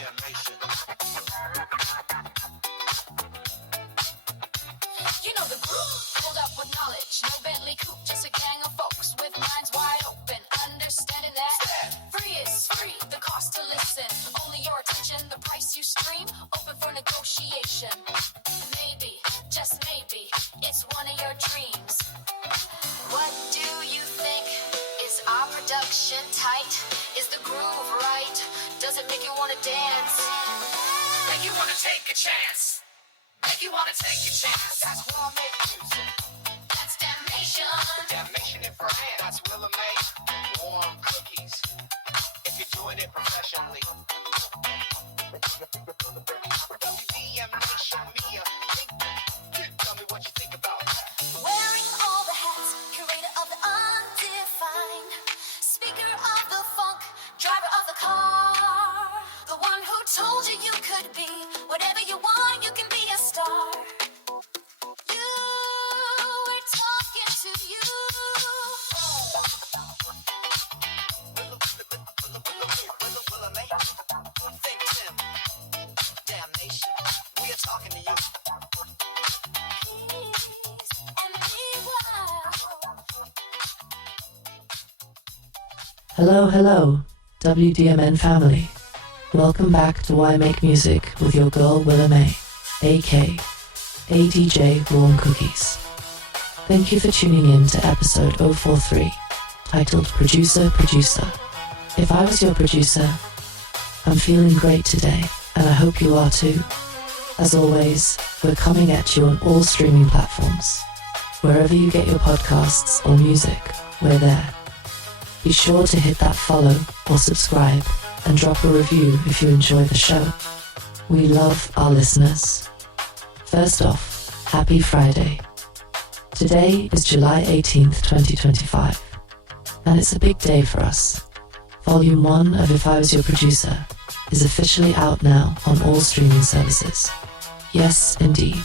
You know the group, pulled up with knowledge. No Bentley coupe, just a gang of folks with minds wide open. Understanding that free is free, the cost to listen. Only your attention, the price you stream. Open for negotiation. Maybe, just maybe, it's one of your dreams. What do you think? Is our production tight? Is the groove right? Does it make you want to dance? Make you want to take a chance. Make you want to take a chance. That's why I make music. That's damnation. Damnation in France. That's Willa May. Warm cookies. If you're doing it professionally. WDMN MEDIA. Tell me what you think about that. Wearing all the hats, curator of the undefined, speaker of the funk, driver of the car, the one who told you you could be whatever you want, you can be a star. You, we're talking to you. Willa May, ThinkTimm, damnation, we are talking to you. Hello, hello, WDMN family. Welcome back to Why Make Music with your girl Willa May, aka ADJ Warm Cookies. Thank you for tuning in to episode 043, titled Producer. If I was your producer, I'm feeling great today, and I hope you are too. As always, we're coming at you on all streaming platforms. Wherever you get your podcasts or music, we're there. Be sure to hit that follow or subscribe and drop a review if you enjoy the show. We love our listeners. First off, happy Friday. Today is July 18th, 2025, and it's a big day for us. Volume 1 of If I Was Your Producer is officially out now on all streaming services. Yes, indeed.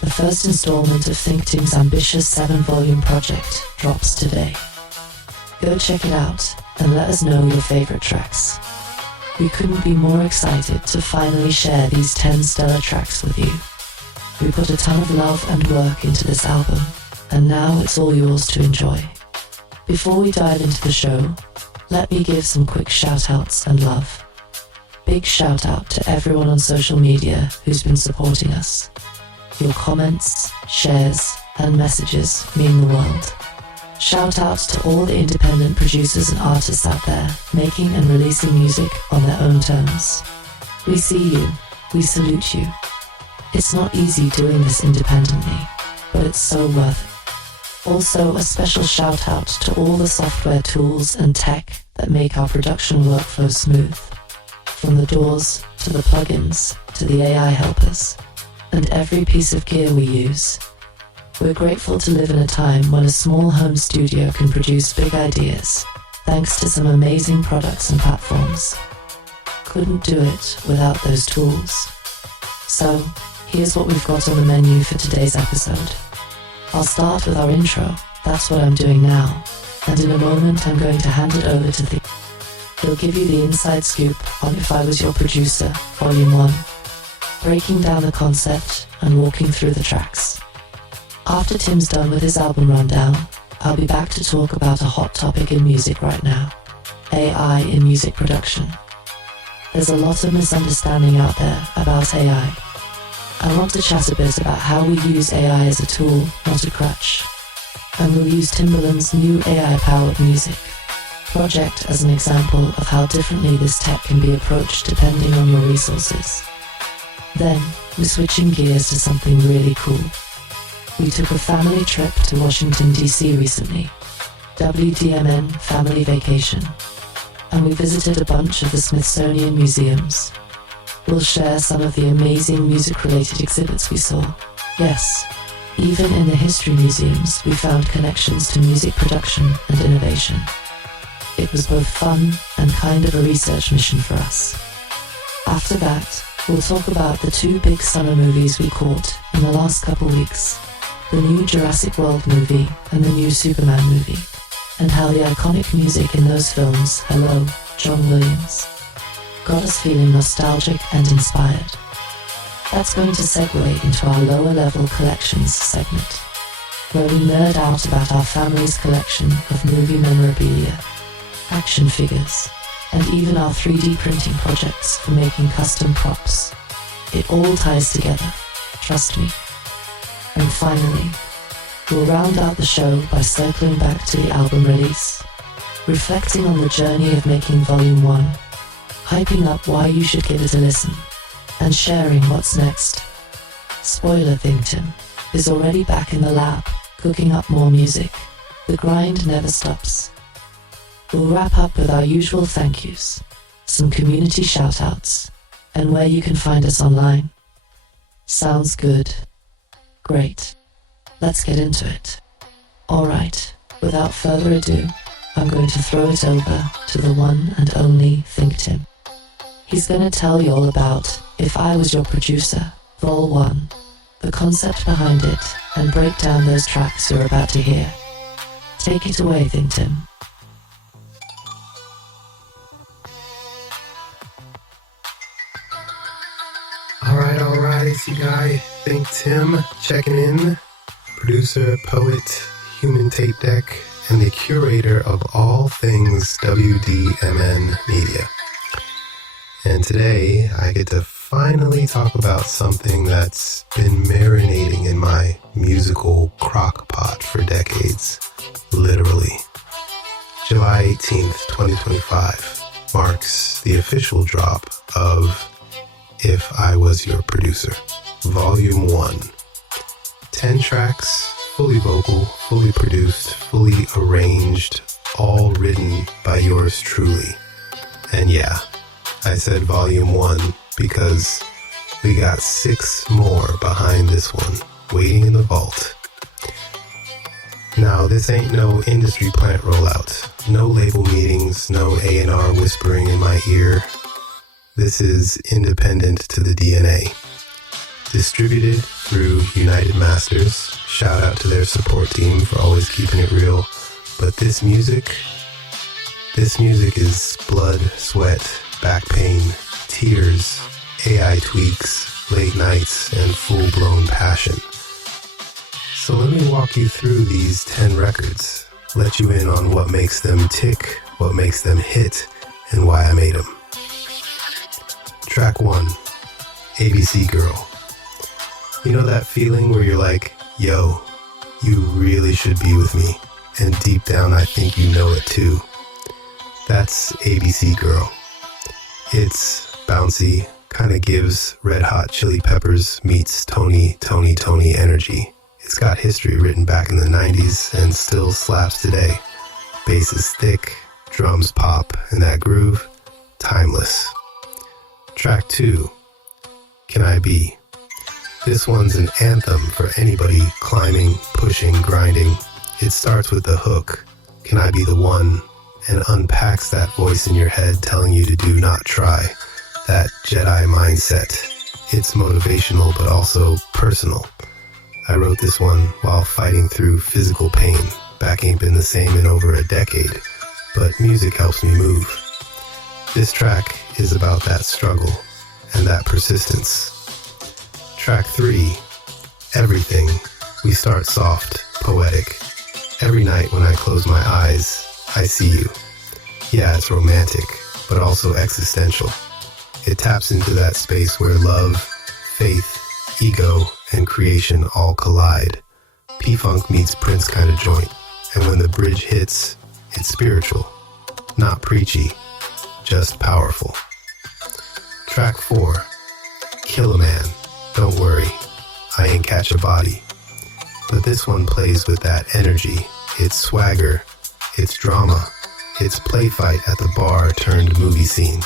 The first installment of ThinkTimm's ambitious 7-volume project drops today. Go check it out and let us know your favorite tracks. We couldn't be more excited to finally share these 10 stellar tracks with you. We put a ton of love and work into this album, and now it's all yours to enjoy. Before we dive into the show, let me give some quick shout-outs and love. Big shout-out to everyone on social media who's been supporting us. Your comments, shares, and messages mean the world. Shout out to all the independent producers and artists out there making and releasing music on their own terms. We see you, we salute you. It's not easy doing this independently, but it's so worth it. Also, a special shout out to all the software tools and tech that make our production workflow smooth. From the DAWs to the plugins to the AI helpers, and every piece of gear we use. We're grateful to live in a time when a small home studio can produce big ideas, thanks to some amazing products and platforms. Couldn't do it without those tools. So, here's what we've got on the menu for today's episode. I'll start with our intro, that's what I'm doing now, and in a moment I'm going to hand it over to He'll give you the inside scoop on If I Was Your Producer, Volume 1, breaking down the concept and walking through the tracks. After Tim's done with his album rundown, I'll be back to talk about a hot topic in music right now, AI in music production. There's a lot of misunderstanding out there about AI. I want to chat a bit about how we use AI as a tool, not a crutch. And we'll use Timbaland's new AI-powered music project as an example of how differently this tech can be approached depending on your resources. Then, we're switching gears to something really cool. We took a family trip to Washington, D.C. recently, WDMN Family Vacation, and we visited a bunch of the Smithsonian museums. We'll share some of the amazing music-related exhibits we saw. Yes, even in the history museums, we found connections to music production and innovation. It was both fun and kind of a research mission for us. After that, we'll talk about the 2 big summer movies we caught in the last couple weeks. The new Jurassic World movie and the new Superman movie, and how the iconic music in those films, hello, John Williams, got us feeling nostalgic and inspired. That's going to segue into our lower level collections segment, where we nerd out about our family's collection of movie memorabilia, action figures, and even our 3D printing projects for making custom props. It all ties together, trust me. And finally, we'll round out the show by circling back to the album release, reflecting on the journey of making Volume 1, hyping up why you should give it a listen, and sharing what's next. Spoiler, ThinkTimm is already back in the lab, cooking up more music. The grind never stops. We'll wrap up with our usual thank yous, some community shoutouts, and where you can find us online. Sounds good. Great. Let's get into it. Alright, without further ado, I'm going to throw it over to the one and only ThinkTimm. He's gonna tell you all about If I Was Your Producer, Vol 1, the concept behind it, and break down those tracks you're about to hear. Take it away, ThinkTimm. Alright, it's your guy, ThinkTimm, checking in. Producer, poet, human tape deck, and the curator of all things WDMN Media. And today, I get to finally talk about something that's been marinating in my musical crock pot for decades, literally. July 18th, 2025 marks the official drop of If I Was Your Producer, Volume 1. 10 tracks, fully vocal, fully produced, fully arranged, all written by yours truly. And yeah, I said Volume 1 because we got 6 more behind this one, waiting in the vault. Now, this ain't no industry plant rollout, no label meetings, no A&R whispering in my ear. This is independent to the DNA. Distributed through United Masters. Shout out to their support team for always keeping it real. But this music is blood, sweat, back pain, tears, AI tweaks, late nights, and full-blown passion. So let me walk you through these 10 records, let you in on what makes them tick, what makes them hit, and why I made them. Track 1, ABC Girl. You know that feeling where you're like, yo, you really should be with me, and deep down I think you know it too. That's ABC Girl. It's bouncy, kinda gives Red Hot Chili Peppers meets Tony energy. It's got history written back in the 90s and still slaps today. Bass is thick, drums pop, and that groove, timeless. Track 2, Can I Be? This one's an anthem for anybody climbing, pushing, grinding. It starts with the hook, Can I Be the One? And unpacks that voice in your head telling you to do not try. That Jedi mindset. It's motivational but also personal. I wrote this one while fighting through physical pain. Back ain't been the same in over a decade, but music helps me move. This track is about that struggle and that persistence. Track 3, Everything. We start soft, poetic. Every night when I close my eyes, I see you. Yeah, it's romantic, but also existential. It taps into that space where love, faith, ego, and creation all collide. P-Funk meets Prince kind of joint, and when the bridge hits, it's spiritual, not preachy, just powerful. Track 4, Kill a Man. Don't worry, I ain't catch a body. But this one plays with that energy. It's swagger, it's drama, it's play fight at the bar turned movie scene.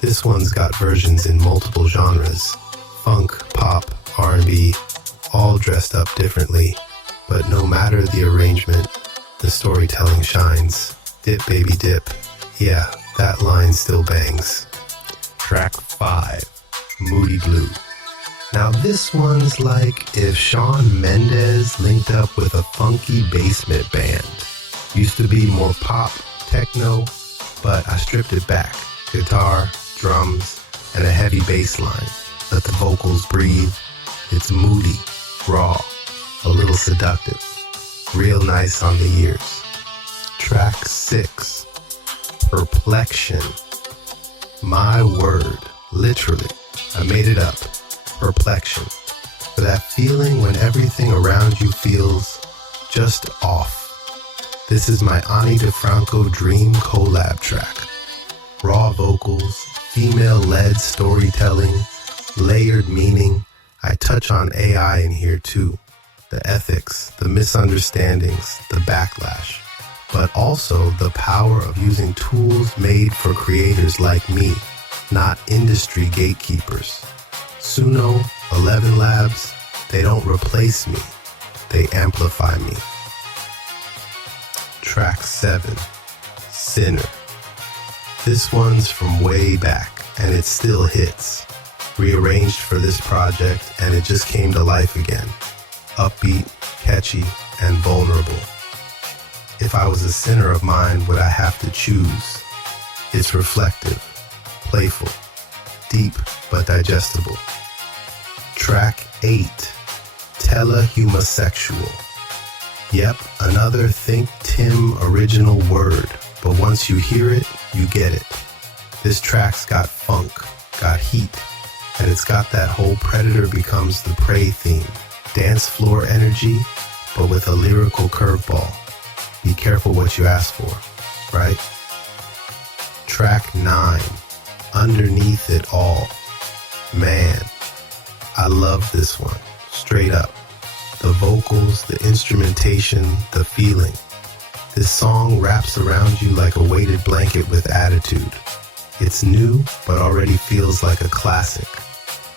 This one's got versions in multiple genres. Funk, pop, R&B, all dressed up differently. But no matter the arrangement, the storytelling shines. Dip baby dip. Yeah, that line still bangs. Track 5, Moody Blue. Now this one's like if Shawn Mendes linked up with a funky basement band. Used to be more pop, techno, but I stripped it back. Guitar, drums, and a heavy bass line. Let the vocals breathe. It's moody, raw, a little seductive, real nice on the ears. Track 6, Perplexion. My word, literally, I made it up. Perplexion. For that feeling when everything around you feels just off. This is my Ani DeFranco Dream collab track. Raw vocals, female-led storytelling, layered meaning. I touch on AI in here too. The ethics, the misunderstandings, the backlash. But also the power of using tools made for creators like me, not industry gatekeepers. Suno, 11 Labs, they don't replace me, they amplify me. Track 7, Sinner. This one's from way back, and it still hits. Rearranged for this project, and it just came to life again. Upbeat, catchy, and vulnerable. If I was a sinner of mine, would I have to choose? It's reflective, playful, deep but digestible. Track 8, Telehomosexual. Yep, another ThinkTimm original word, but once you hear it, you get it. This track's got funk, got heat, and it's got that whole predator becomes the prey theme. Dance floor energy, but with a lyrical curveball. Be careful what you ask for, right? Track 9, Underneath It All. Man, I love this one, straight up. The vocals, the instrumentation, the feeling. This song wraps around you like a weighted blanket with attitude. It's new, but already feels like a classic.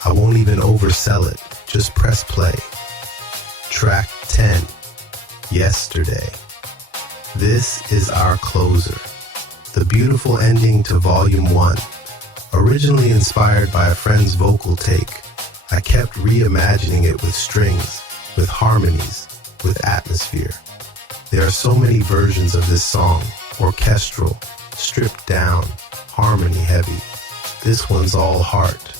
I won't even oversell it, just press play. Track 10, Yesterday. This is our closer. The beautiful ending to Volume 1. Originally inspired by a friend's vocal take, I kept reimagining it with strings, with harmonies, with atmosphere. There are so many versions of this song, orchestral, stripped down, harmony heavy. This one's all heart.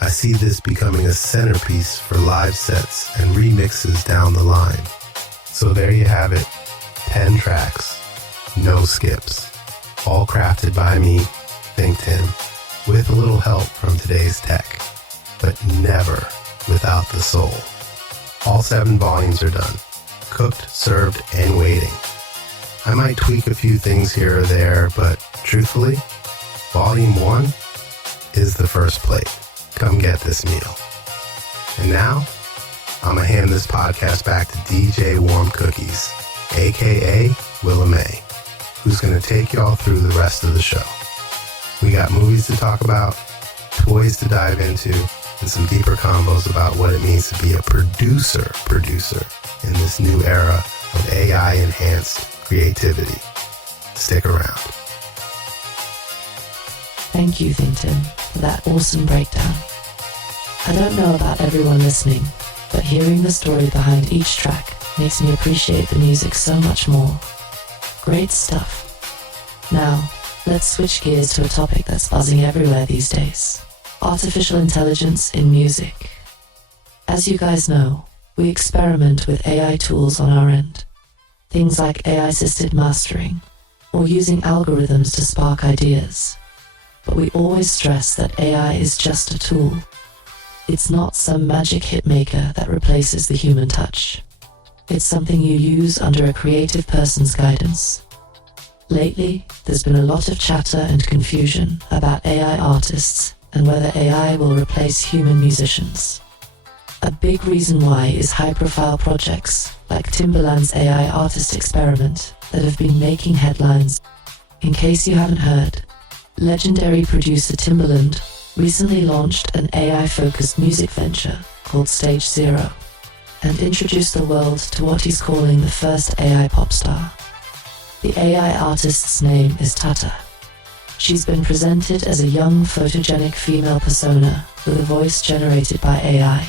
I see this becoming a centerpiece for live sets and remixes down the line. So there you have it, 10 tracks, no skips, all crafted by me, ThinkTimm, with a little help from today's tech, but never without the soul. All 7 volumes are done, cooked, served, and waiting. I might tweak a few things here or there, but truthfully, Volume 1 is the first plate. Come get this meal. And now, I'm gonna hand this podcast back to DJ Warm Cookies, aka Willa May, who's gonna take y'all through the rest of the show. We got movies to talk about, toys to dive into, and some deeper combos about what it means to be a producer in this new era of AI-enhanced creativity. Stick around. Thank you, ThinkTimm, for that awesome breakdown. I don't know about everyone listening, but hearing the story behind each track makes me appreciate the music so much more. Great stuff. Now, let's switch gears to a topic that's buzzing everywhere these days. Artificial intelligence in music. As you guys know, we experiment with AI tools on our end. Things like AI-assisted mastering, or using algorithms to spark ideas. But we always stress that AI is just a tool. It's not some magic hitmaker that replaces the human touch. It's something you use under a creative person's guidance. Lately, there's been a lot of chatter and confusion about AI artists and whether AI will replace human musicians. A big reason why is high-profile projects like Timbaland's AI artist experiment that have been making headlines. In case you haven't heard, legendary producer Timbaland recently launched an AI-focused music venture called Stage Zero and introduced the world to what he's calling the first AI pop star. The AI artist's name is Tata. She's been presented as a young, photogenic female persona with a voice generated by AI.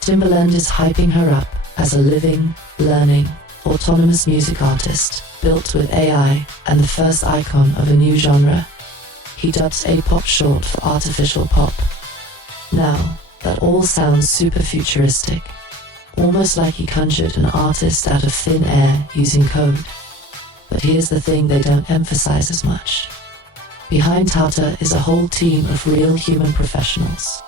Timbaland is hyping her up as a living, learning, autonomous music artist built with AI and the first icon of a new genre. he dubs A-pop short for artificial pop. Now, that all sounds super futuristic, almost like he conjured an artist out of thin air using code. But here's the thing they don't emphasize as much. Behind Tata is a whole team of real human professionals.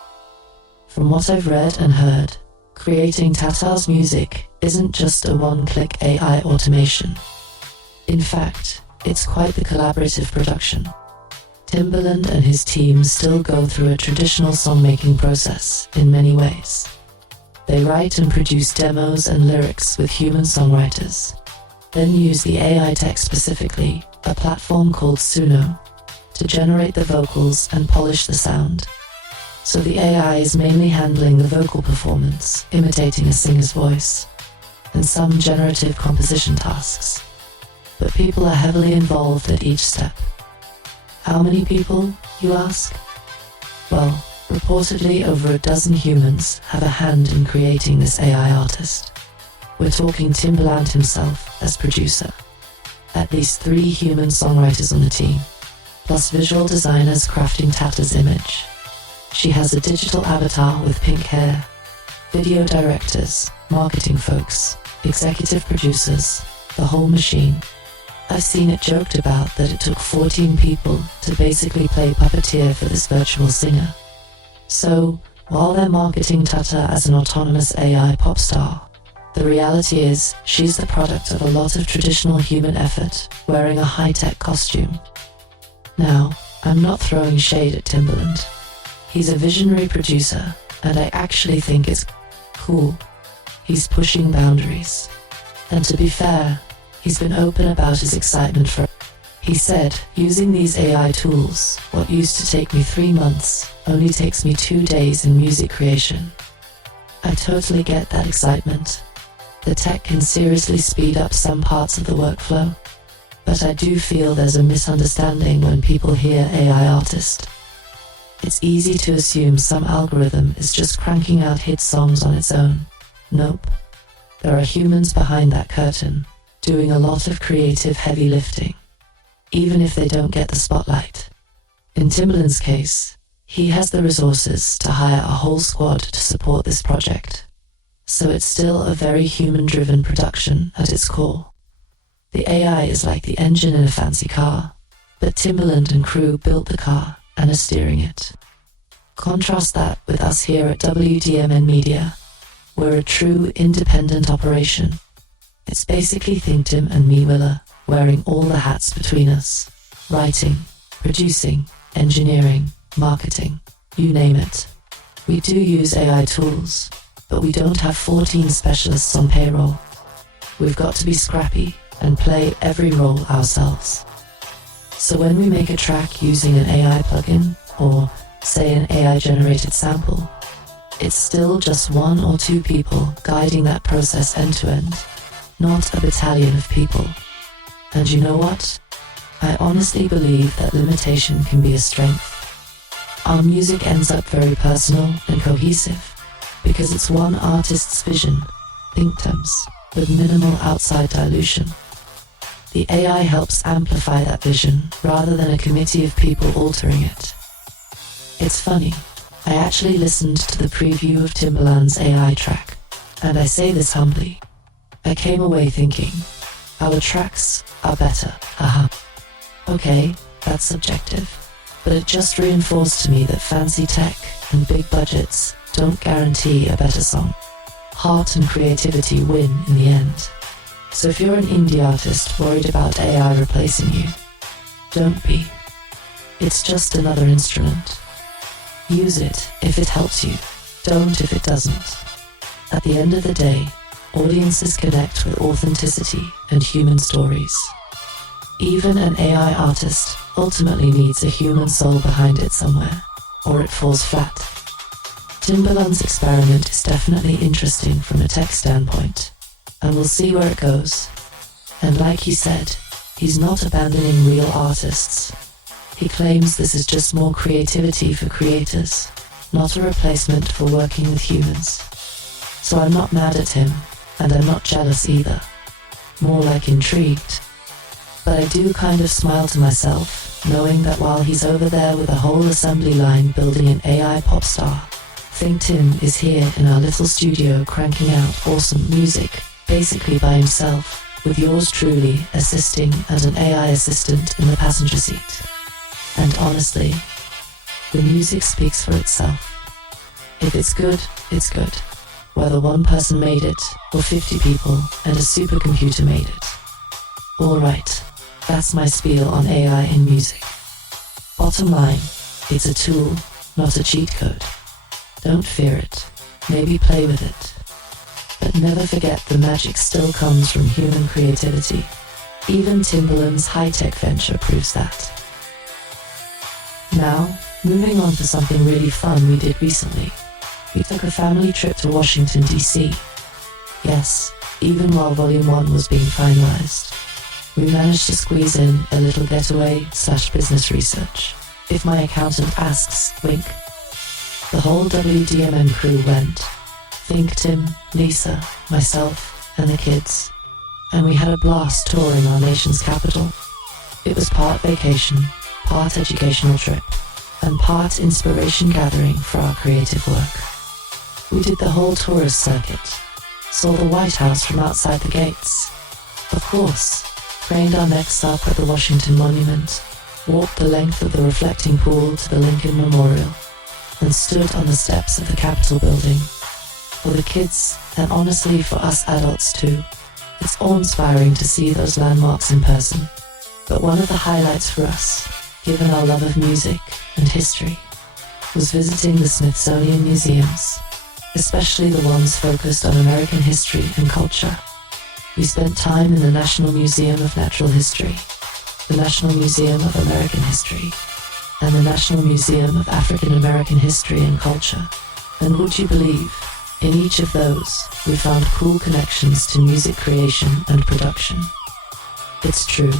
From what I've read and heard, creating Tata's music isn't just a one-click AI automation. In fact, it's quite the collaborative production. Timbaland and his team still go through a traditional songmaking process in many ways. They write and produce demos and lyrics with human songwriters, then use the AI tech, specifically a platform called Suno, to generate the vocals and polish the sound. So the AI is mainly handling the vocal performance, imitating a singer's voice, and some generative composition tasks. But people are heavily involved at each step. How many people, you ask? Well, reportedly over a dozen humans have a hand in creating this AI artist. We're talking Timbaland himself as producer, at least 3 human songwriters on the team, plus visual designers crafting Tata's image. She has a digital avatar with pink hair, video directors, marketing folks, executive producers, the whole machine. I've seen it joked about that it took 14 people to basically play puppeteer for this virtual singer. So, while they're marketing Tata as an autonomous AI pop star, the reality is she's the product of a lot of traditional human effort, wearing a high-tech costume. Now, I'm not throwing shade at Timbaland. He's a visionary producer, and I actually think it's cool. He's pushing boundaries. And to be fair, he's been open about his excitement for it. He said, using these AI tools, what used to take me 3 months only takes me 2 days in music creation. I totally get that excitement. The tech can seriously speed up some parts of the workflow, but I do feel there's a misunderstanding when people hear AI artist. It's easy to assume some algorithm is just cranking out hit songs on its own. Nope. There are humans behind that curtain, doing a lot of creative heavy lifting, even if they don't get the spotlight. In Timbaland's case, he has the resources to hire a whole squad to support this project, so it's still a very human-driven production at its core. The AI is like the engine in a fancy car, but Timbaland and crew built the car and are steering it. Contrast that with us here at WDMN Media. We're a true independent operation. It's basically ThinkTimm and me, Willa, wearing all the hats between us. Writing, producing, engineering, marketing, you name it. We do use AI tools, but we don't have 14 specialists on payroll. We've got to be scrappy and play every role ourselves. So when we make a track using an AI plugin, or say an AI-generated sample, it's still just 1 or 2 people guiding that process end to end, not a battalion of people. And you know what? I honestly believe that limitation can be a strength. Our music ends up very personal and cohesive because it's one artist's vision, ThinkTimm's, with minimal outside dilution. The AI helps amplify that vision rather than a committee of people altering it. It's funny, I actually listened to the preview of Timbaland's AI track, and I say this humbly. I came away thinking, our tracks are better, haha. Okay, that's subjective, but it just reinforced to me that fancy tech and big budgets don't guarantee a better song. Heart and creativity win in the end. So if you're an indie artist worried about AI replacing you, don't be. It's just another instrument. Use it if it helps you, don't if it doesn't. At the end of the day, audiences connect with authenticity and human stories. Even an AI artist ultimately needs a human soul behind it somewhere, or it falls flat. Timbaland's experiment is definitely interesting from a tech standpoint, and we'll see where it goes. And like he said, he's not abandoning real artists. He claims this is just more creativity for creators, not a replacement for working with humans. So I'm not mad at him, and I'm not jealous either. More like intrigued. But I do kind of smile to myself, knowing that while he's over there with a whole assembly line building an AI pop star, ThinkTimm is here in our little studio cranking out awesome music, basically by himself, with yours truly assisting as an AI assistant in the passenger seat. And honestly, the music speaks for itself. If it's good, it's good. Whether one person made it, or 50 people, and a supercomputer made it. Alright, that's my spiel on AI in music. Bottom line, it's a tool, not a cheat code. Don't fear it, maybe play with it. But never forget the magic still comes from human creativity. Even Timbaland's high-tech venture proves that. Now, moving on to something really fun we did recently. We took a family trip to Washington, D.C. Yes, even while Volume 1 was being finalized, we managed to squeeze in a little getaway/business research. If my accountant asks, wink. The whole WDMN crew went. ThinkTimm, Lisa, myself, and the kids. And we had a blast touring our nation's capital. It was part vacation, part educational trip, and part inspiration gathering for our creative work. We did the whole tourist circuit, saw the White House from outside the gates. Of course, craned our necks up at the Washington Monument, walked the length of the reflecting pool to the Lincoln Memorial, and stood on the steps of the Capitol building. For the kids, and honestly for us adults too, it's awe-inspiring to see those landmarks in person. But one of the highlights for us, given our love of music and history, was visiting the Smithsonian museums, especially the ones focused on American history and culture. We spent time in the National Museum of Natural History, the National Museum of American History, and the National Museum of African American History and Culture. And would you believe, in each of those, we found cool connections to music creation and production. It's true,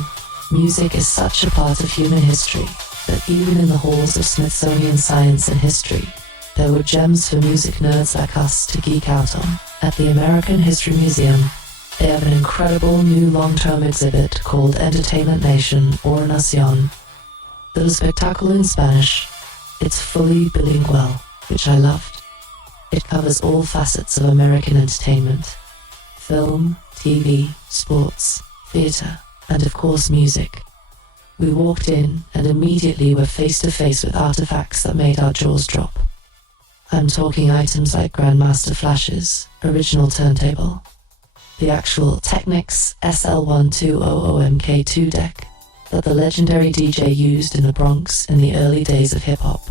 music is such a part of human history that even in the halls of Smithsonian Science and History, there were gems for music nerds like us to geek out on. At the American History Museum, they have an incredible new long-term exhibit called Entertainment Nation or Nación. The spectacle in Spanish. It's fully bilingual, which I loved. It covers all facets of American entertainment: film, TV, sports, theater, and of course music. We walked in and immediately were face to face with artifacts that made our jaws drop. I'm talking items like Grandmaster Flash's original turntable, the actual Technics SL1200MK2 deck that the legendary DJ used in the Bronx in the early days of hip-hop.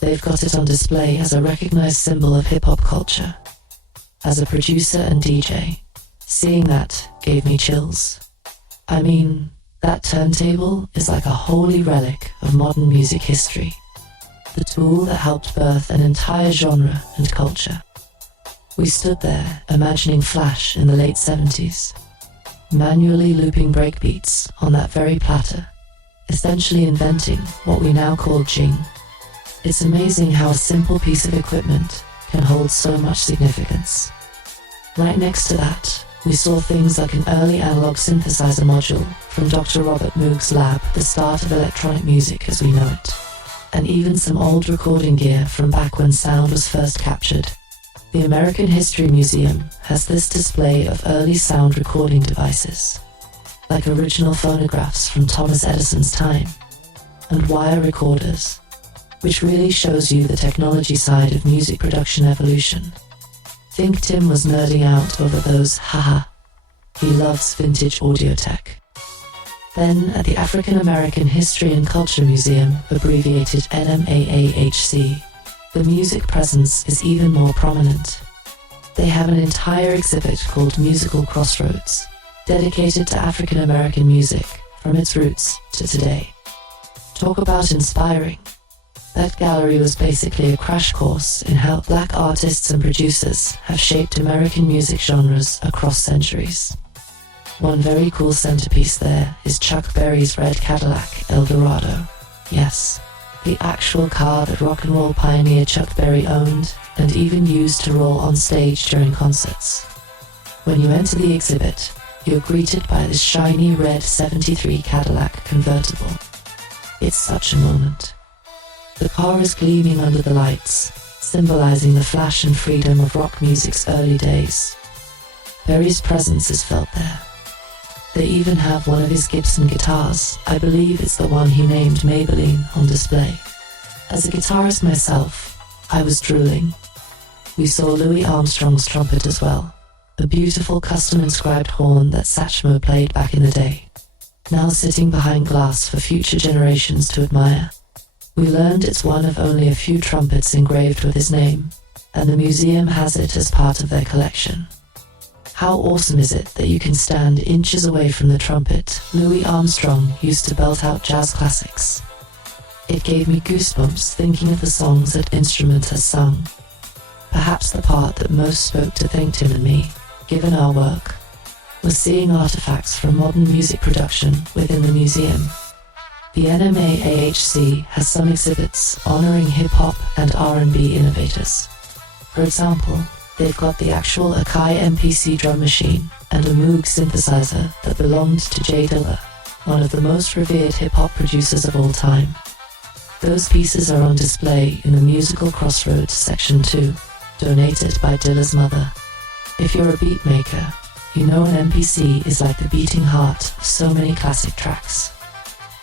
They've got it on display as a recognized symbol of hip-hop culture. As a producer and DJ, seeing that gave me chills. I mean, that turntable is like a holy relic of modern music history, the tool that helped birth an entire genre and culture. We stood there imagining Flash in the late 70s, manually looping breakbeats on that very platter, essentially inventing what we now call jing. It's amazing how a simple piece of equipment can hold so much significance. Right next to that, we saw things like an early analog synthesizer module from Dr. Robert Moog's lab, the start of electronic music as we know it, and even some old recording gear from back when sound was first captured. The American History Museum has this display of early sound recording devices, like original phonographs from Thomas Edison's time, and wire recorders, which really shows you the technology side of music production evolution. ThinkTimm was nerding out over those, haha. He loves vintage audio tech. Then at the African American History and Culture Museum, abbreviated NMAAHC, the music presence is even more prominent. They have an entire exhibit called Musical Crossroads, dedicated to African American music from its roots to today. Talk about inspiring. That gallery was basically a crash course in how black artists and producers have shaped American music genres across centuries. One very cool centerpiece there is Chuck Berry's red Cadillac Eldorado. Yes, the actual car that rock and roll pioneer Chuck Berry owned and even used to roll on stage during concerts. When you enter the exhibit, you're greeted by this shiny red '73 Cadillac convertible. It's such a moment. The car is gleaming under the lights, symbolizing the flash and freedom of rock music's early days. Perry's presence is felt there. They even have one of his Gibson guitars, I believe it's the one he named Maybelline, on display. As a guitarist myself, I was drooling. We saw Louis Armstrong's trumpet as well, a beautiful custom-inscribed horn that Satchmo played back in the day, now sitting behind glass for future generations to admire. We learned it's one of only a few trumpets engraved with his name, and the museum has it as part of their collection. How awesome is it that you can stand inches away from the trumpet Louis Armstrong used to belt out jazz classics? It gave me goosebumps thinking of the songs that instrument has sung. Perhaps the part that most spoke to ThinkTimm and me, given our work, was seeing artifacts from modern music production within the museum. The NMA-AHC has some exhibits honoring hip-hop and R&B innovators. For example, they've got the actual Akai MPC drum machine and a Moog synthesizer that belonged to J Dilla, one of the most revered hip-hop producers of all time. Those pieces are on display in the Musical Crossroads Section 2, donated by Dilla's mother. If you're a beat maker, you know an MPC is like the beating heart of so many classic tracks.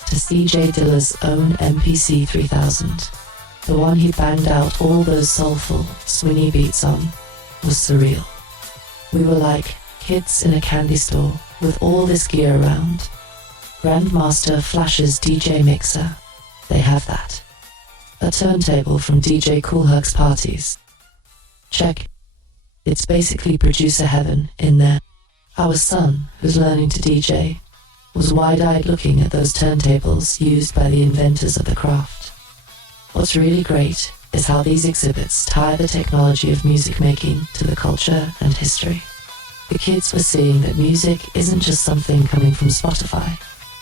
To see J Dilla's own MPC 3000, the one he banged out all those soulful, swingy beats on, was surreal. We were like kids in a candy store with all this gear around. Grandmaster Flash's DJ mixer, they have that. A turntable from DJ Coolherc's parties. Check. It's basically producer heaven in there. Our son, who's learning to DJ, was wide-eyed looking at those turntables used by the inventors of the craft. What's really great is how these exhibits tie the technology of music making to the culture and history. The kids were seeing that music isn't just something coming from Spotify.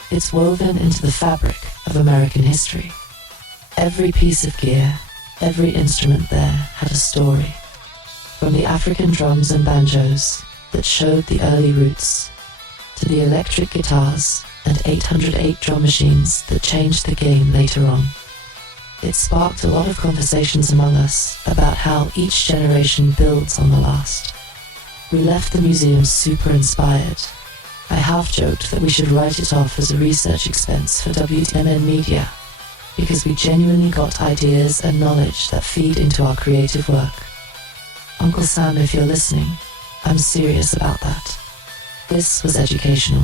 It's woven into the fabric of American history. Every piece of gear, every instrument there had a story. From the African drums and banjos that showed the early roots, to the electric guitars and 808 drum machines that changed the game later on. It sparked a lot of conversations among us about how each generation builds on the last. We left the museum super inspired. I half joked that we should write it off as a research expense for WDMN MEDIA, because we genuinely got ideas and knowledge that feed into our creative work. Uncle Sam, if you're listening, I'm serious about that. This was educational.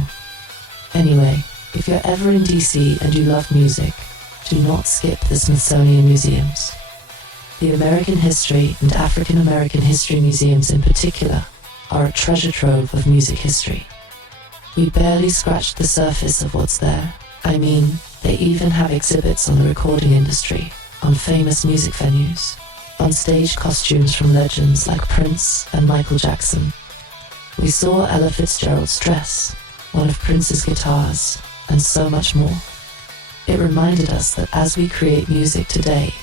Anyway, if you're ever in DC and you love music, do not skip the Smithsonian Museums. The American History and African American History Museums in particular are a treasure trove of music history. We barely scratched the surface of what's there. I mean, they even have exhibits on the recording industry, on famous music venues, on stage costumes from legends like Prince and Michael Jackson. We saw Ella Fitzgerald's dress, one of Prince's guitars, and so much more. It reminded us that as we create music today,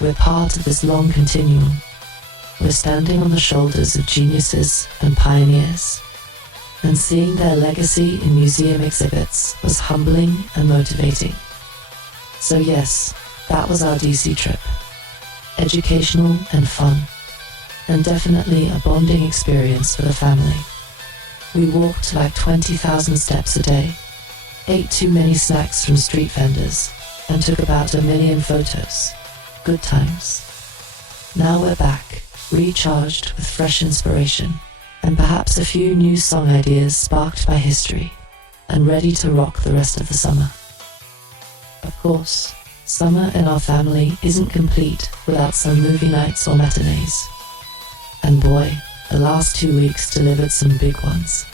we're part of this long continuum. We're standing on the shoulders of geniuses and pioneers, and seeing their legacy in museum exhibits was humbling and motivating. So yes, that was our DC trip. Educational and fun, and definitely a bonding experience for the family. We walked like 20,000 steps a day, ate too many snacks from street vendors, and took about 1 million photos. Good times. Now we're back, recharged with fresh inspiration, and perhaps a few new song ideas sparked by history, and ready to rock the rest of the summer. Of course, summer in our family isn't complete without some movie nights or matinees. And boy, the last 2 weeks delivered some big ones.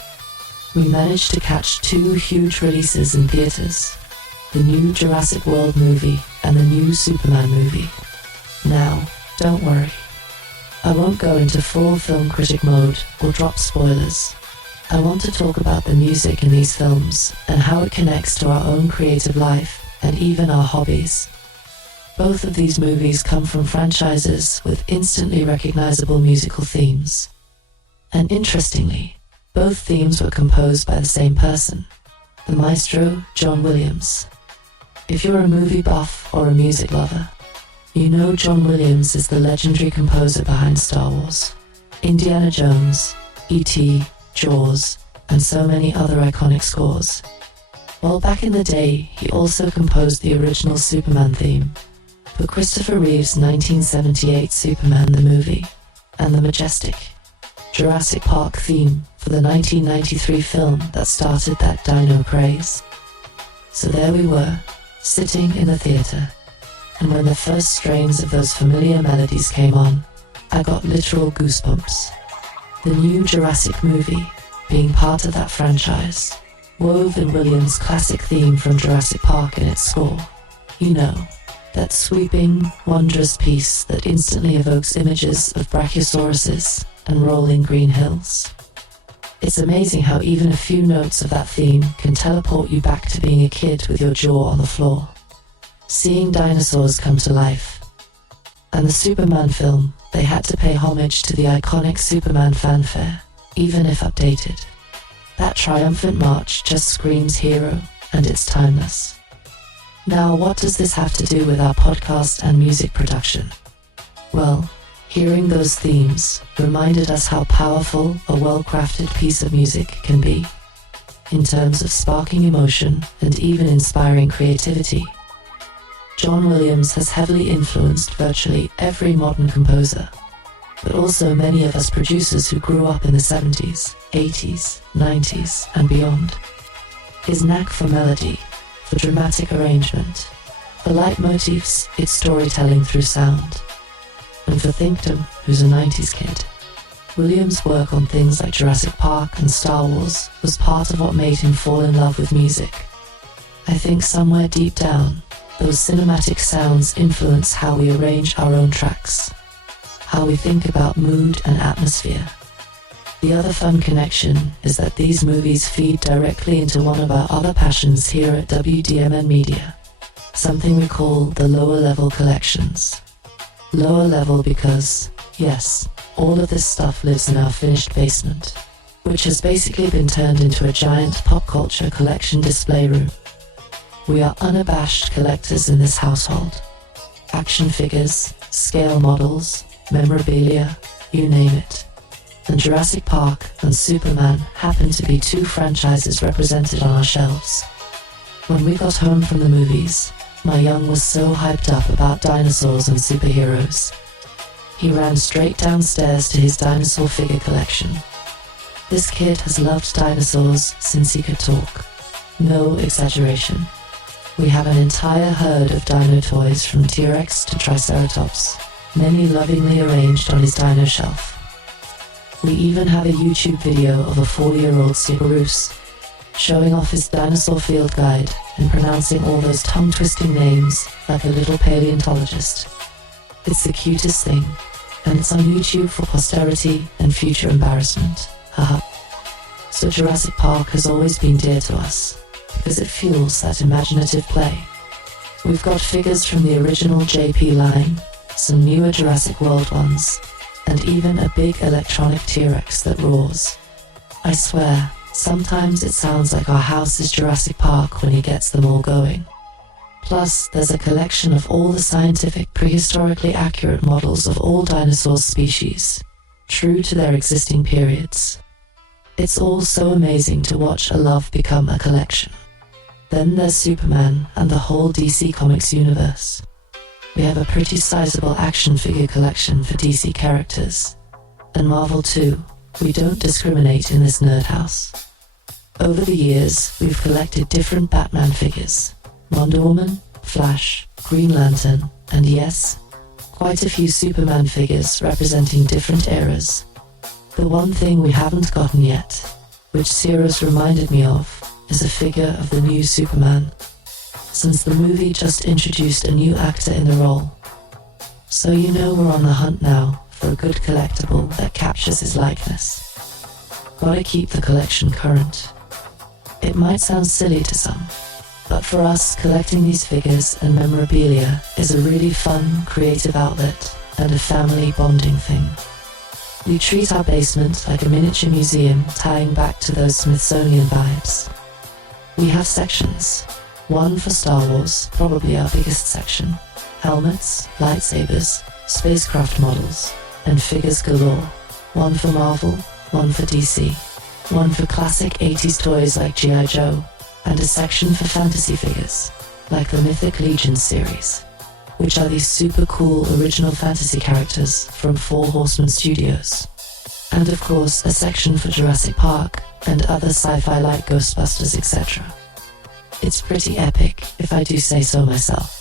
We managed to catch 2 huge releases in theaters, the new Jurassic World movie and the new Superman movie. Now, don't worry. I won't go into full film critic mode or drop spoilers. I want to talk about the music in these films and how it connects to our own creative life and even our hobbies. Both of these movies come from franchises with instantly recognizable musical themes. And interestingly, both themes were composed by the same person, the maestro John Williams. If you're a movie buff or a music lover, you know John Williams is the legendary composer behind Star Wars, Indiana Jones, E.T., Jaws, and so many other iconic scores. While back in the day, he also composed the original Superman theme for Christopher Reeve's 1978 Superman the movie, and the majestic Jurassic Park theme for the 1993 film that started that dino craze. So there we were, sitting in the theatre, and when the first strains of those familiar melodies came on, I got literal goosebumps. The new Jurassic movie, being part of that franchise, wove in Williams' classic theme from Jurassic Park in its score. You know, that sweeping, wondrous piece that instantly evokes images of brachiosauruses and rolling green hills. It's amazing how even a few notes of that theme can teleport you back to being a kid with your jaw on the floor, seeing dinosaurs come to life. And the Superman film, they had to pay homage to the iconic Superman fanfare, even if updated. That triumphant march just screams hero, and it's timeless. Now, what does this have to do with our podcast and music production? Well, hearing those themes reminded us how powerful a well-crafted piece of music can be, in terms of sparking emotion and even inspiring creativity. John Williams has heavily influenced virtually every modern composer, but also many of us producers who grew up in the 70s, 80s, 90s, and beyond. His knack for melody, for dramatic arrangement, for leitmotifs, its storytelling through sound, and for ThinkTimm, who's a 90s kid. Williams' work on things like Jurassic Park and Star Wars was part of what made him fall in love with music. I think somewhere deep down, those cinematic sounds influence how we arrange our own tracks, how we think about mood and atmosphere. The other fun connection is that these movies feed directly into one of our other passions here at WDMN Media, something we call the lower level collections. Lower level because, yes, all of this stuff lives in our finished basement, which has basically been turned into a giant pop culture collection display room. We are unabashed collectors in this household. Action figures, scale models, memorabilia, you name it. And Jurassic Park and Superman happen to be two franchises represented on our shelves. When we got home from the movies, my young was so hyped up about dinosaurs and superheroes. He ran straight downstairs to his dinosaur figure collection. This kid has loved dinosaurs since he could talk. No exaggeration. We have an entire herd of dino toys from T-Rex to Triceratops, many lovingly arranged on his dino shelf. We even have a YouTube video of a 4-year-old Sibarus showing off his dinosaur field guide and pronouncing all those tongue-twisting names like a little paleontologist. It's the cutest thing, and it's on YouTube for posterity and future embarrassment. Haha. So Jurassic Park has always been dear to us, because it fuels that imaginative play. We've got figures from the original JP line, some newer Jurassic World ones, and even a big electronic T-Rex that roars. I swear, sometimes it sounds like our house is Jurassic Park when he gets them all going. Plus, there's a collection of all the scientific, prehistorically accurate models of all dinosaur species, true to their existing periods. It's all so amazing to watch a love become a collection. Then there's Superman and the whole DC Comics universe. We have a pretty sizable action figure collection for DC characters. And Marvel too, we don't discriminate in this nerd house. Over the years, we've collected different Batman figures. Wonder Woman, Flash, Green Lantern, and yes, quite a few Superman figures representing different eras. The one thing we haven't gotten yet, which Cirrus reminded me of, is a figure of the new Superman, since the movie just introduced a new actor in the role. So you know we're on the hunt now for a good collectible that captures his likeness. Gotta keep the collection current. It might sound silly to some, but for us, collecting these figures and memorabilia is a really fun, creative outlet and a family bonding thing. We treat our basement like a miniature museum tying back to those Smithsonian vibes. We have sections. One for Star Wars, probably our biggest section. Helmets, lightsabers, spacecraft models, and figures galore. One for Marvel, one for DC. One for classic 80s toys like G.I. Joe, and a section for fantasy figures, like the Mythic Legion series, which are these super cool original fantasy characters from Four Horsemen Studios. And of course, a section for Jurassic Park and other sci-fi like Ghostbusters, etc. It's pretty epic, if I do say so myself.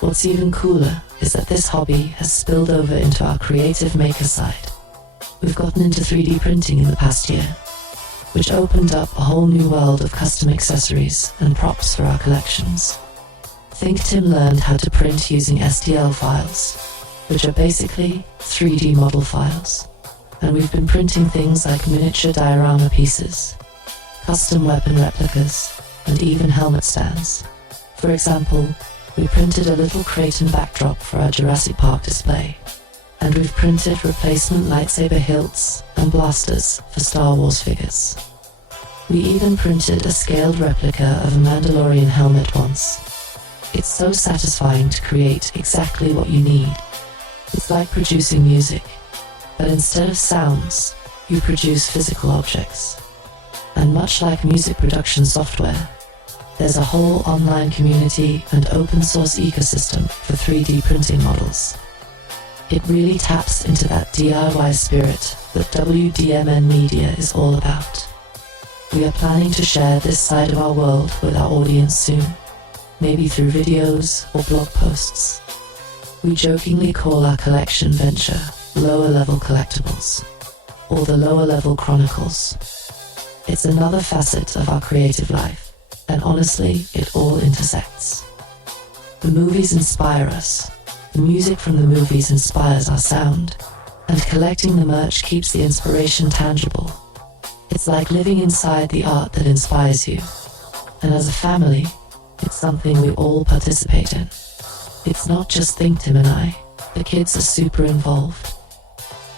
What's even cooler is that this hobby has spilled over into our creative maker side. We've gotten into 3D printing in the past year, which opened up a whole new world of custom accessories and props for our collections. ThinkTimm learned how to print using STL files, which are basically 3D model files. And we've been printing things like miniature diorama pieces, custom weapon replicas, and even helmet stands. For example, we printed a little Kraton backdrop for our Jurassic Park display, and we've printed replacement lightsaber hilts and blasters for Star Wars figures. We even printed a scaled replica of a Mandalorian helmet once. It's so satisfying to create exactly what you need. It's like producing music, but instead of sounds, you produce physical objects. And much like music production software, there's a whole online community and open source ecosystem for 3D printing models. It really taps into that DIY spirit that WDMN Media is all about. We are planning to share this side of our world with our audience soon, maybe through videos or blog posts. We jokingly call our collection venture Lower Level Collectibles, or the Lower Level Chronicles. It's another facet of our creative life, and honestly, it all intersects. The movies inspire us, the music from the movies inspires our sound, and collecting the merch keeps the inspiration tangible. It's like living inside the art that inspires you, and as a family, it's something we all participate in. It's not just ThinkTimm and I, the kids are super involved.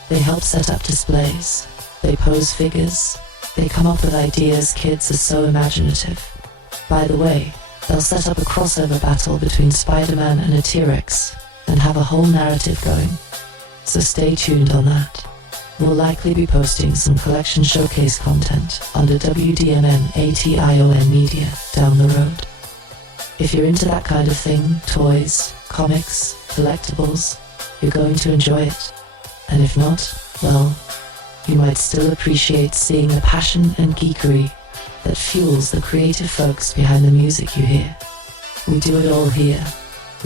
They help set up displays, they pose figures, they come up with ideas. Kids are so imaginative. By the way, they'll set up a crossover battle between Spider-Man and a T-Rex and have a whole narrative going. So stay tuned on that. We'll likely be posting some collection showcase content under WDMN MEDIA down the road. If you're into that kind of thing, toys, comics, collectibles, you're going to enjoy it. And if not, well, you might still appreciate seeing the passion and geekery that fuels the creative folks behind the music you hear. We do it all here.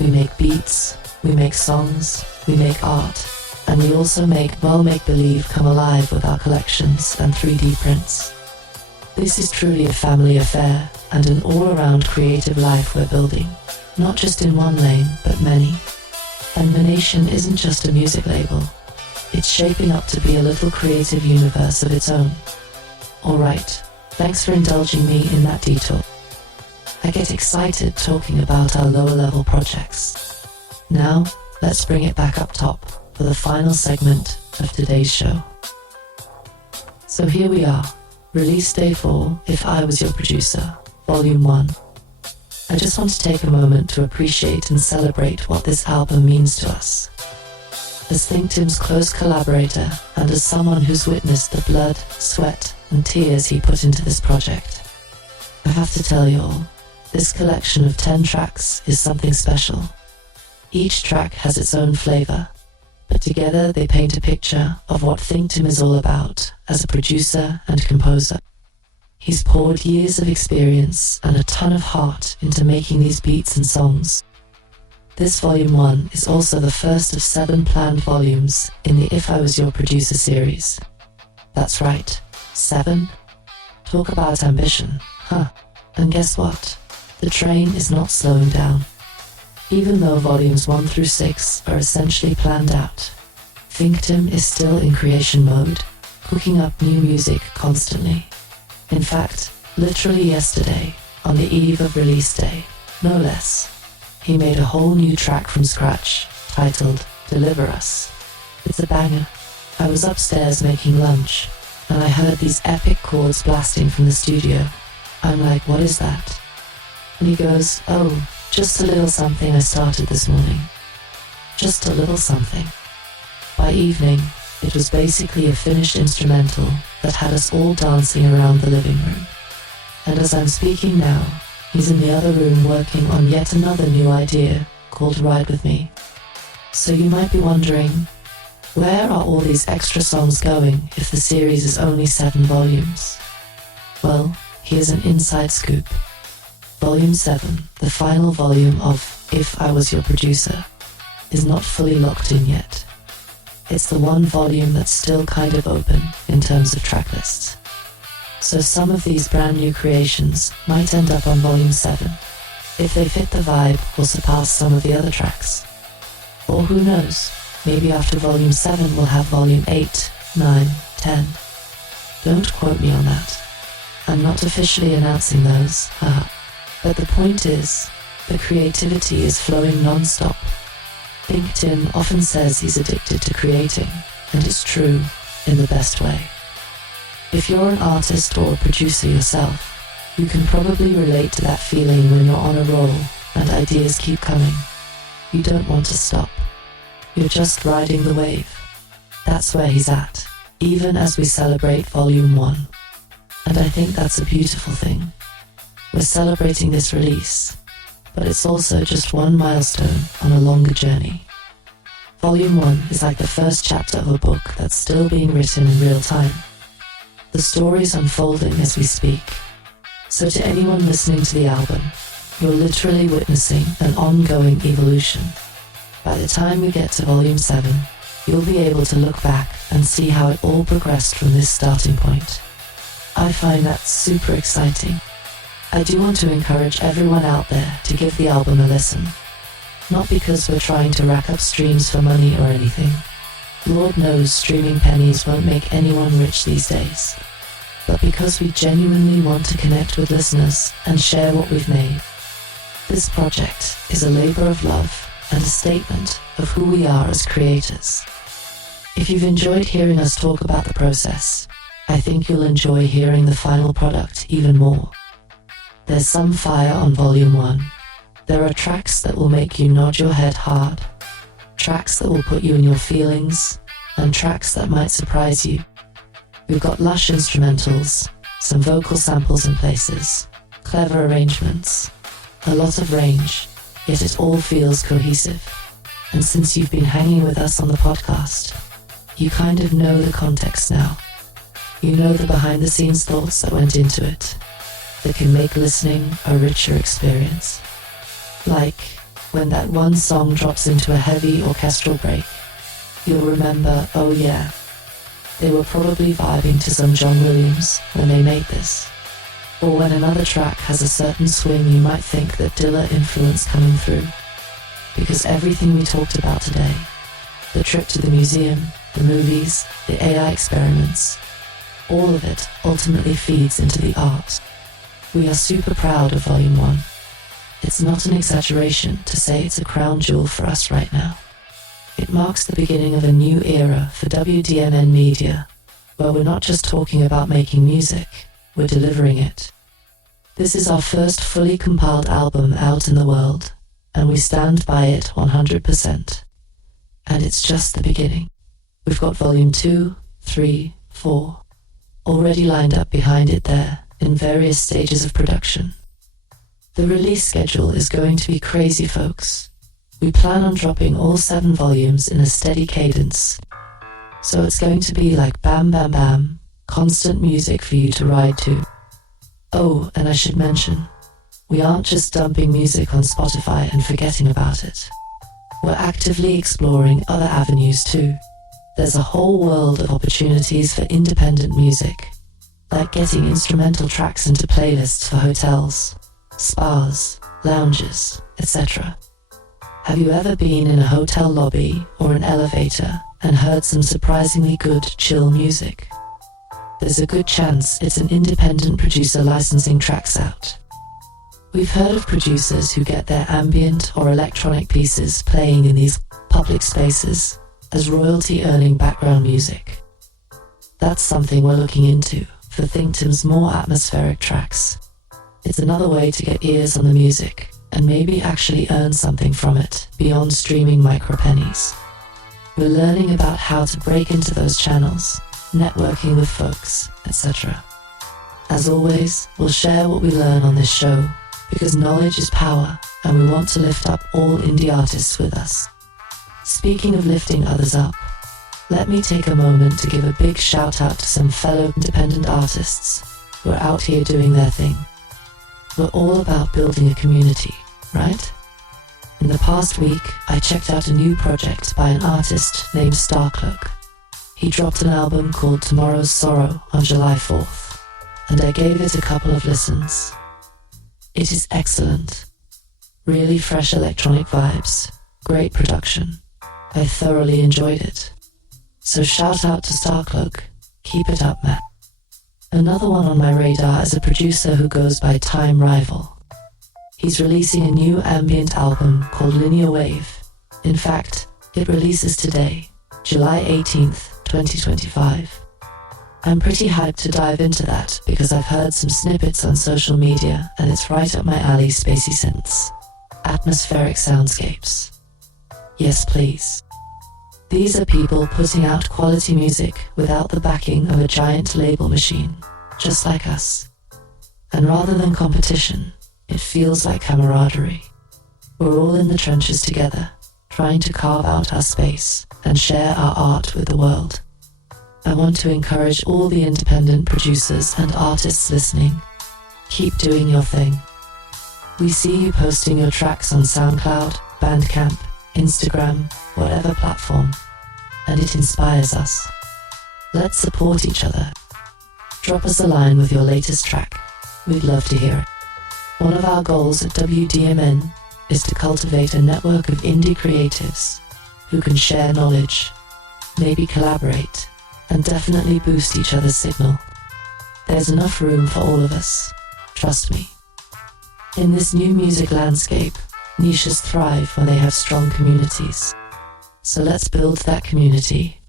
We make beats, we make songs, we make art, and we also make make-believe come alive with our collections and 3D prints. This is truly a family affair and an all-around creative life we're building, not just in one lane, but many. And the Nation isn't just a music label. It's shaping up to be a little creative universe of its own. Alright, thanks for indulging me in that detour. I get excited talking about our lower level projects. Now, let's bring it back up top for the final segment of today's show. So here we are, release day 4, If I Was Your Producer, Volume 1. I just want to take a moment to appreciate and celebrate what this album means to us. As ThinkTimm's close collaborator and as someone who's witnessed the blood, sweat, and tears he put into this project, I have to tell you all, this collection of 10 tracks is something special. Each track has its own flavor, but together they paint a picture of what ThinkTimm is all about as a producer and composer. He's poured years of experience and a ton of heart into making these beats and songs. This Volume 1 is also the first of 7 planned volumes in the If I Was Your Producer series. That's right, 7? Talk about ambition, huh? And guess what? The train is not slowing down. Even though Volumes 1 through 6 are essentially planned out, ThinkTimm is still in creation mode, cooking up new music constantly. In fact, literally yesterday, on the eve of release day, no less, he made a whole new track from scratch, titled Deliver Us. It's a banger. I was upstairs making lunch, and I heard these epic chords blasting from the studio. I'm like, what is that? And he goes, "Oh, just a little something I started this morning. Just a little something." By evening, it was basically a finished instrumental that had us all dancing around the living room. And as I'm speaking now, he's in the other room working on yet another new idea called Ride With Me. So you might be wondering, where are all these extra songs going if the series is only 7 volumes? Well, here's an inside scoop. Volume 7, the final volume of If I Was Your Producer, is not fully locked in yet. It's the one volume that's still kind of open in terms of track lists. So some of these brand new creations might end up on Volume 7, if they fit the vibe or surpass some of the other tracks. Or who knows, maybe after Volume 7 we'll have Volume 8, 9, 10. Don't quote me on that. I'm not officially announcing those, haha. But the point is, the creativity is flowing non-stop. ThinkTimm often says he's addicted to creating, and it's true, in the best way. If you're an artist or a producer yourself, you can probably relate to that feeling when you're on a roll and ideas keep coming. You don't want to stop. You're just riding the wave. That's where he's at, even as we celebrate Volume 1. And I think that's a beautiful thing. We're celebrating this release, but it's also just one milestone on a longer journey. Volume 1 is like the first chapter of a book that's still being written in real time. The story's unfolding as we speak. So to anyone listening to the album, you're literally witnessing an ongoing evolution. By the time we get to Volume 7, you'll be able to look back and see how it all progressed from this starting point. I find that super exciting. I do want to encourage everyone out there to give the album a listen. Not because we're trying to rack up streams for money or anything. Lord knows streaming pennies won't make anyone rich these days. But because we genuinely want to connect with listeners and share what we've made. This project is a labor of love and a statement of who we are as creators. If you've enjoyed hearing us talk about the process, I think you'll enjoy hearing the final product even more. There's some fire on Volume 1. There are tracks that will make you nod your head hard, tracks that will put you in your feelings, and tracks that might surprise you. We've got lush instrumentals, some vocal samples in places, clever arrangements, a lot of range, yet it all feels cohesive. And since you've been hanging with us on the podcast, you kind of know the context now. You know the behind-the-scenes thoughts that went into it, that can make listening a richer experience. Like when that one song drops into a heavy orchestral break, you'll remember, oh yeah, they were probably vibing to some John Williams when they made this. Or when another track has a certain swing, you might think that Dilla influence coming through. Because everything we talked about today, the trip to the museum, the movies, the AI experiments, all of it ultimately feeds into the art. We are super proud of Volume 1. It's not an exaggeration to say it's a crown jewel for us right now. It marks the beginning of a new era for WDMN Media, where we're not just talking about making music, we're delivering it. This is our first fully compiled album out in the world, and we stand by it 100%. And it's just the beginning. We've got Volume 2, 3, 4, already lined up behind it there, in various stages of production. The release schedule is going to be crazy, folks. We plan on dropping all 7 volumes in a steady cadence. So it's going to be like bam bam bam, constant music for you to ride to. Oh, and I should mention, we aren't just dumping music on Spotify and forgetting about it. We're actively exploring other avenues too. There's a whole world of opportunities for independent music, like getting instrumental tracks into playlists for hotels, spas, lounges, etc. Have you ever been in a hotel lobby or an elevator and heard some surprisingly good, chill music? There's a good chance it's an independent producer licensing tracks out. We've heard of producers who get their ambient or electronic pieces playing in these public spaces as royalty-earning background music. That's something we're looking into for ThinkTimm's more atmospheric tracks. It's another way to get ears on the music and maybe actually earn something from it beyond streaming micropennies. We're learning about how to break into those channels, networking with folks, etc. As always, we'll share what we learn on this show because knowledge is power and we want to lift up all indie artists with us. Speaking of lifting others up, let me take a moment to give a big shout out to some fellow independent artists who are out here doing their thing. We're all about building a community, right? In the past week, I checked out a new project by an artist named Starcloak. He dropped an album called Tomorrow's Sorrow on July 4th, and I gave it a couple of listens. It is excellent. Really fresh electronic vibes, great production. I thoroughly enjoyed it. So shout out to Starcloak, keep it up, man. Another one on my radar is a producer who goes by Time Rival. He's releasing a new ambient album called Linear Wave. In fact, it releases today, July 18th, 2025. I'm pretty hyped to dive into that because I've heard some snippets on social media and it's right up my alley. Spacey synths, atmospheric soundscapes. Yes, please. These are people putting out quality music without the backing of a giant label machine, just like us. And rather than competition, it feels like camaraderie. We're all in the trenches together, trying to carve out our space and share our art with the world. I want to encourage all the independent producers and artists listening. Keep doing your thing. We see you posting your tracks on SoundCloud, Bandcamp, Instagram, whatever platform, and it inspires us. Let's support each other. Drop us a line with your latest track. We'd love to hear it. One of our goals at WDMN is to cultivate a network of indie creatives who can share knowledge, maybe collaborate, and definitely boost each other's signal. There's enough room for all of us, trust me. In this new music landscape, niches thrive when they have strong communities. So let's build that community.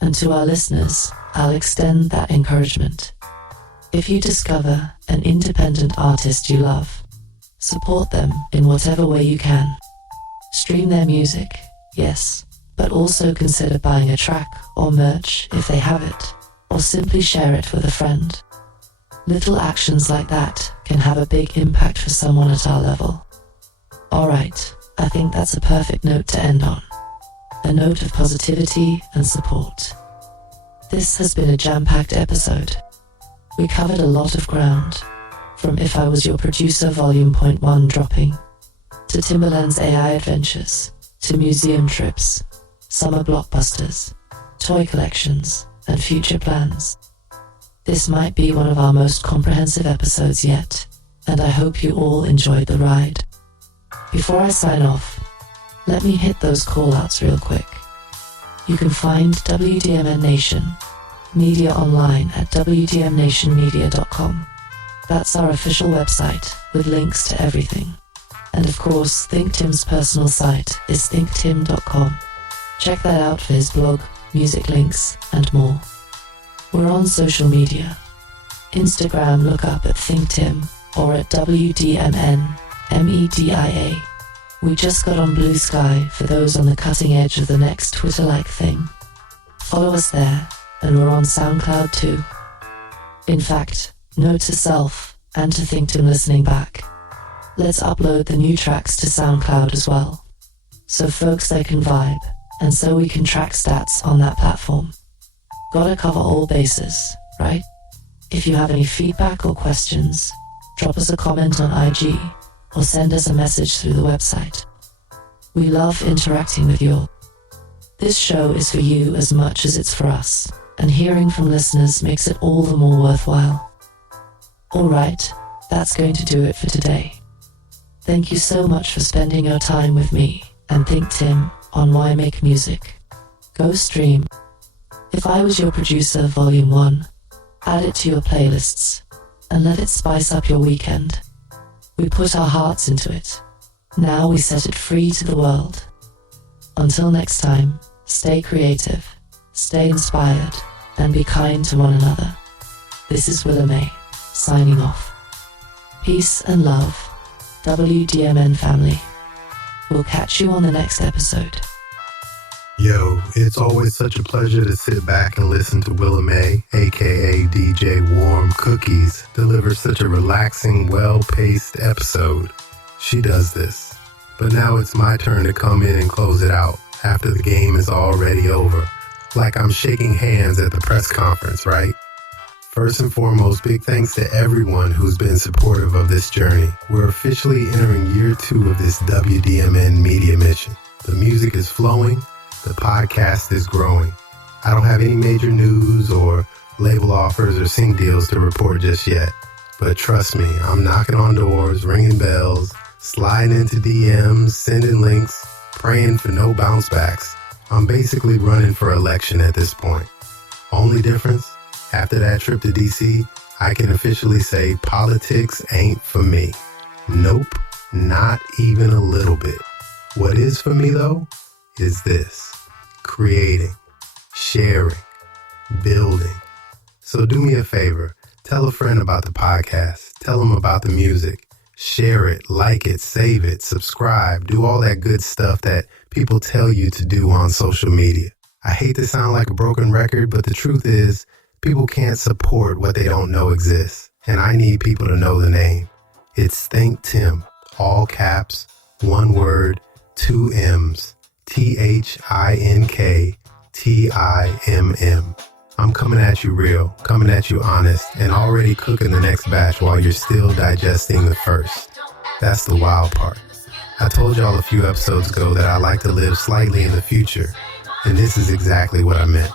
And to our listeners, I'll extend that encouragement. If you discover an independent artist you love, support them in whatever way you can. Stream their music, yes, but also consider buying a track or merch if they have it, or simply share it with a friend. Little actions like that can have a big impact for someone at our level. Alright, I think that's a perfect note to end on. A note of positivity and support. This has been a jam-packed episode. We covered a lot of ground, from If I Was Your Producer Volume 1 dropping, to Timbaland's AI adventures, to museum trips, summer blockbusters, toy collections, and future plans. This might be one of our most comprehensive episodes yet, and I hope you all enjoyed the ride. Before I sign off, let me hit those call-outs real quick. You can find WDMN Nation Media online at wdmnationmedia.com. That's our official website with links to everything. And of course, ThinkTimm's personal site is thinktimm.com. Check that out for his blog, music links, and more. We're on social media. Instagram, look up at ThinkTimm or at WDMN MEDIA. We just got on Blue Sky for those on the cutting edge of the next Twitter-like thing. Follow us there, and we're on SoundCloud too. In fact, note to self and to ThinkTimm listening back. Let's upload the new tracks to SoundCloud as well, so folks they can vibe, and so we can track stats on that platform. Gotta cover all bases, right? If you have any feedback or questions, drop us a comment on IG or send us a message through the website. We love interacting with you all. This show is for you as much as it's for us, and hearing from listeners makes it all the more worthwhile. Alright, that's going to do it for today. Thank you so much for spending your time with me and ThinkTimm on Why Make Music. Go stream If I Was Your Producer Volume 1, add it to your playlists, and let it spice up your weekend. We put our hearts into it. Now we set it free to the world. Until next time, stay creative, stay inspired, and be kind to one another. This is Willa May, signing off. Peace and love, WDMN family. We'll catch you on the next episode. Yo, it's always such a pleasure to sit back and listen to Willa May, aka DJ Warm Cookies, deliver such a relaxing, well-paced episode. She does this. But now it's my turn to come in and close it out after the game is already over. Like I'm shaking hands at the press conference, right? First and foremost, big thanks to everyone who's been supportive of this journey. We're officially entering year 2 of this WDMN media mission. The music is flowing. The podcast is growing. I don't have any major news or label offers or sync deals to report just yet. But trust me, I'm knocking on doors, ringing bells, sliding into DMs, sending links, praying for no bounce backs. I'm basically running for election at this point. Only difference, after that trip to DC, I can officially say politics ain't for me. Nope, not even a little bit. What is for me though, is this. Creating, sharing, building. So do me a favor, tell a friend about the podcast, tell them about the music, share it, like it, save it, subscribe, do all that good stuff that people tell you to do on social media. I hate to sound like a broken record, but the truth is, people can't support what they don't know exists, and I need people to know the name. It's ThinkTimm, all caps, one word, 2 M's. ThinkTimm. I'm coming at you real, coming at you honest, and already cooking the next batch while you're still digesting the first. That's the wild part. I told y'all a few episodes ago that I like to live slightly in the future, and this is exactly what I meant.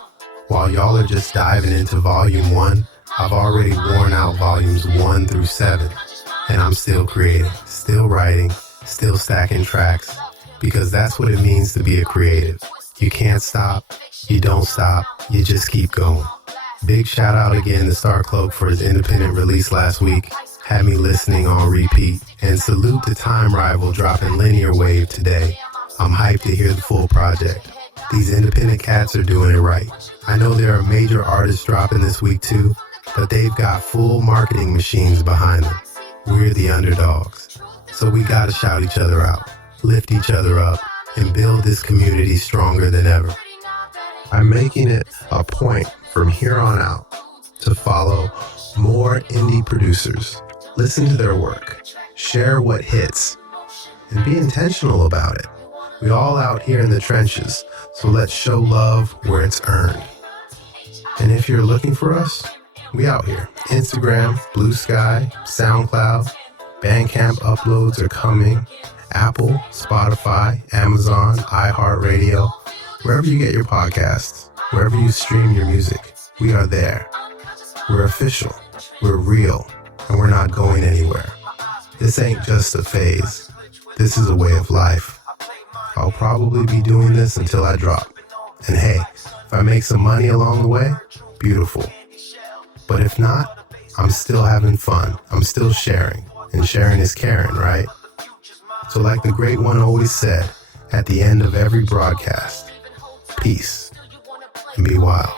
While y'all are just diving into volume 1, I've already worn out volumes 1 through 7, and I'm still creating, still writing, still stacking tracks. Because that's what it means to be a creative. You can't stop, you don't stop, you just keep going. Big shout out again to Starcloak for his independent release last week. Had me listening on repeat. And salute to Time Rival dropping Linear Wave today. I'm hyped to hear the full project. These independent cats are doing it right. I know there are major artists dropping this week too, but they've got full marketing machines behind them. We're the underdogs. So we gotta shout each other out, lift each other up, and build this community stronger than ever. I'm making it a point from here on out to follow more indie producers, listen to their work, share what hits, and be intentional about it. We all out here in the trenches, so let's show love where it's earned. And if you're looking for us, we out here. Instagram, Blue Sky, SoundCloud, Bandcamp uploads are coming. Apple, Spotify, Amazon, iHeartRadio, wherever you get your podcasts, wherever you stream your music, we are there. We're official, we're real, and we're not going anywhere. This ain't just a phase. This is a way of life. I'll probably be doing this until I drop. And hey, if I make some money along the way, beautiful. But if not, I'm still having fun. I'm still sharing. And sharing is caring, right? So like the great one always said, at the end of every broadcast, peace and be wild.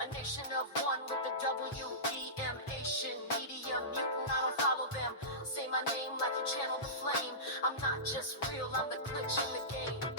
A nation of one with the WDMN MEDIA. Mutant, I don't follow them. Say my name like you channel the flame. I'm not just real, I'm the glitch in the game.